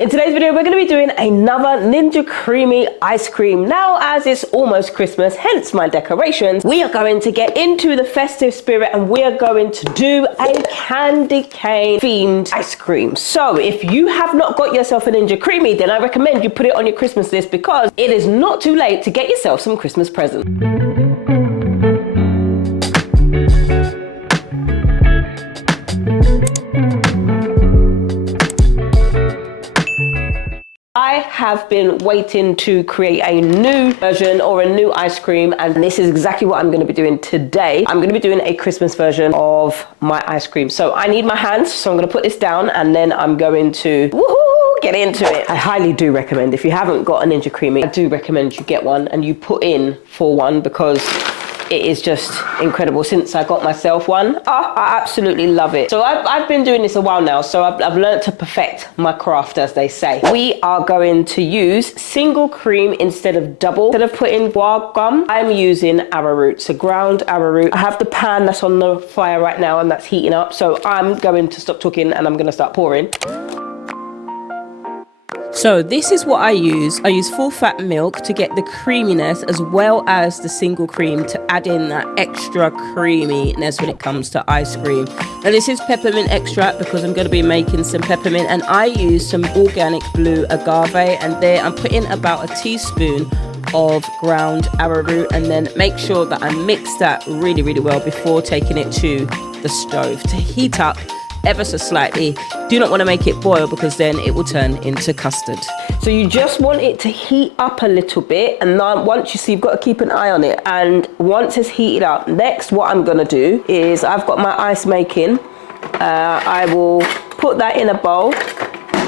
In today's video, we're going to be doing another Ninja Creami ice cream. Now, as it's almost Christmas, hence my decorations, we are going to get into the festive spirit and we are going to do a candy cane themed ice cream. So if you have not got yourself a Ninja Creami, then I recommend you put it on your Christmas list because it is not too late to get yourself some Christmas presents. I have been waiting to create a new version or a new ice cream, and this is exactly what I'm going to be doing today. I'm going to be doing a Christmas version of my ice cream. So I need my hands, so I'm going to put this down and then I'm going to get into it. I highly do recommend, if you haven't got a Ninja Creami, I do recommend you get one and you put in for one because it is just incredible. Since I got myself one, I absolutely love it. So I've been doing this a while now, so I've learned to perfect my craft, as they say. We are going to use single cream instead of double. Instead of putting guar gum, I'm using arrowroot, so ground arrowroot. I have the pan that's on the fire right now and that's heating up, so I'm going to stop talking and I'm gonna start pouring. So this is what I use. I use full fat milk to get the creaminess as well as the single cream to add in that extra creaminess when it comes to ice cream. Now this is peppermint extract because I'm going to be making some peppermint, and I use some organic blue agave, and there I'm putting about a teaspoon of ground arrowroot, and then make sure that I mix that really well before taking it to the stove to heat up ever so slightly. Do not want to make it boil because then it will turn into custard. So you just want it to heat up a little bit, and then once you see, you've got to keep an eye on it, and once it's heated up, next what I'm going to do is I've got my ice making. I will put that in a bowl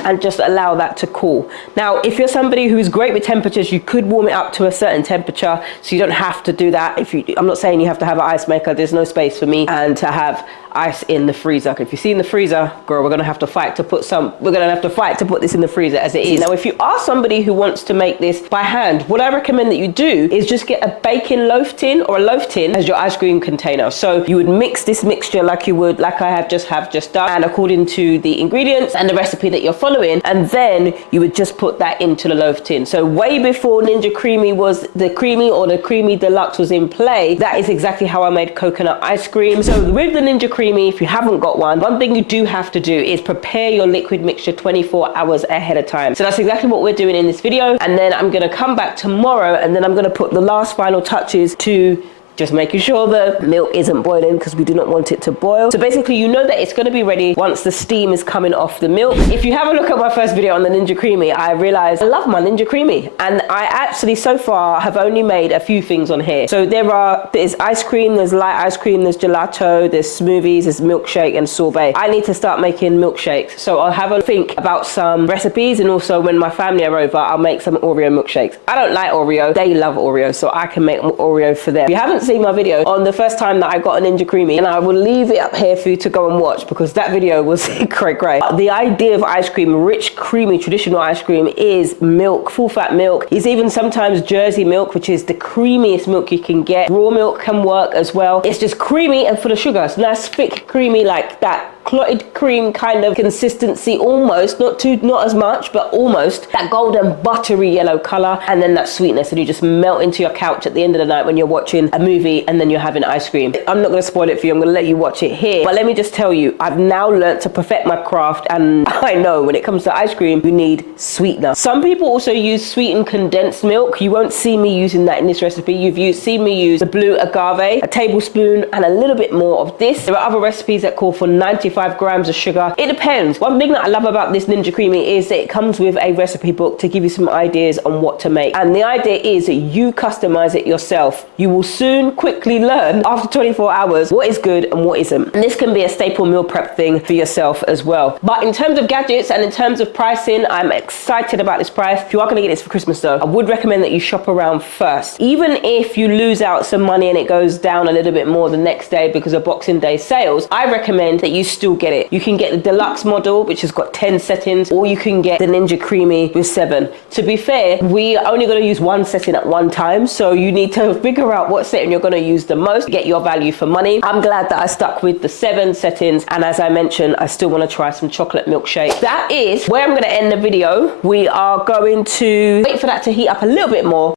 and just allow that to cool. Now, if you're somebody who's great with temperatures, you could warm it up to a certain temperature, so you don't have to do that. I'm not saying you have to have an ice maker. There's no space for me and to have ice in the freezer. If you see in the freezer, girl, we're gonna have to fight to put this in the freezer as it is. Now, if you are somebody who wants to make this by hand, what I recommend that you do is just get a baking loaf tin or a loaf tin as your ice cream container. So you would mix this mixture like I have just done, and according to the ingredients and the recipe that you're following, and then you would just put that into the loaf tin. So way before Ninja Creami was the Creami or the Creami Deluxe was in play, that is exactly how I made coconut ice cream. So with the Ninja Creami, if you haven't got one thing you do have to do is prepare your liquid mixture 24 hours ahead of time. So that's exactly what we're doing in this video, and then I'm gonna come back tomorrow and then I'm gonna put the last final touches to just making sure the milk isn't boiling because we do not want it to boil. So basically, you know that it's going to be ready once the steam is coming off the milk. If you have a look at my first video on the Ninja Creami, I realized I love my Ninja Creami, and I actually so far have only made a few things on here. So there's ice cream, there's light ice cream, there's gelato, there's smoothies, there's milkshake and sorbet. I need to start making milkshakes, so I'll have a think about some recipes, and also when my family are over, I'll make some Oreo milkshakes. I don't like Oreo, they love Oreo, so I can make Oreo for them. If you haven't seen my video on the first time that I got a Ninja Creami, and I will leave it up here for you to go and watch because that video was great. The idea of ice cream, rich, creamy, traditional ice cream, is milk, full fat milk. It's even sometimes Jersey milk, which is the creamiest milk you can get. Raw milk can work as well. It's just creamy and full of sugar. It's nice, thick, creamy, like that clotted cream kind of consistency, almost, not as much, but almost that golden buttery yellow color, and then that sweetness, and you just melt into your couch at the end of the night when you're watching a movie and then you're having ice cream. I'm not going to spoil it for you, I'm going to let you watch it here, but let me just tell you, I've now learned to perfect my craft, and I know when it comes to ice cream, you need sweetener. Some people also use sweetened condensed milk. You won't see me using that in this recipe. Seen me use the blue agave, a tablespoon and a little bit more of this. There are other recipes that call for 95 grams of sugar. It depends. One thing that I love about this Ninja Creami is that it comes with a recipe book to give you some ideas on what to make, and the idea is that you customize it yourself. You will soon quickly learn after 24 hours what is good and what isn't, and this can be a staple meal prep thing for yourself as well. But in terms of gadgets and in terms of pricing, I'm excited about this price. If you are going to get this for Christmas though, I would recommend that you shop around first. Even if you lose out some money and it goes down a little bit more the next day because of Boxing Day sales, I recommend that you still get it. You can get the deluxe model, which has got 10 settings, or you can get the Ninja Creami with 7. To be fair, we are only going to use one setting at one time, so you need to figure out what setting you're going to use the most to get your value for money. I'm glad that I stuck with the 7 settings, and as I mentioned, I still want to try some chocolate milkshake. That is where I'm going to end the video. We are going to wait for that to heat up a little bit more.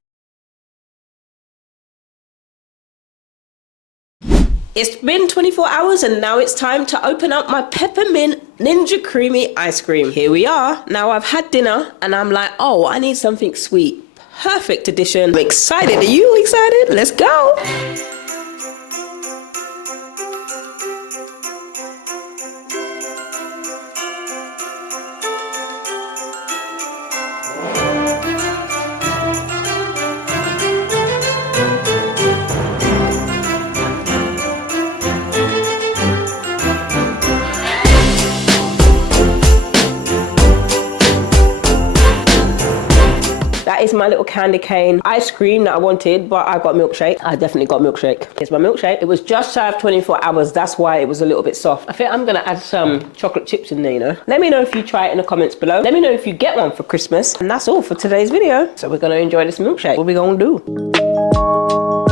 It's been 24 hours and now it's time to open up my peppermint Ninja Creami ice cream. Here we are. Now I've had dinner and I'm like, oh, I need something sweet. Perfect addition. I'm excited. Are you excited? Let's go. That is my little candy cane ice cream that I wanted, but I got milkshake. I definitely got milkshake. Here's my milkshake. It was just shy of 24 hours. That's why it was a little bit soft. I think I'm gonna add some chocolate chips in there, you know. Let me know if you try it in the comments below. Let me know if you get one for Christmas. And that's all for today's video. So we're gonna enjoy this milkshake. What are we gonna do?